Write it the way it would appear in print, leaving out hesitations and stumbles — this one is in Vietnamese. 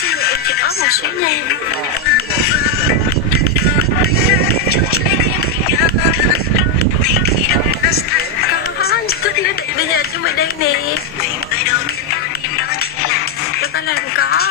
Xin lỗi em chỉ ớt một xíu nha em. Có, tức nữa đi, bây giờ chúng mày đây nè. Cho tao làm có.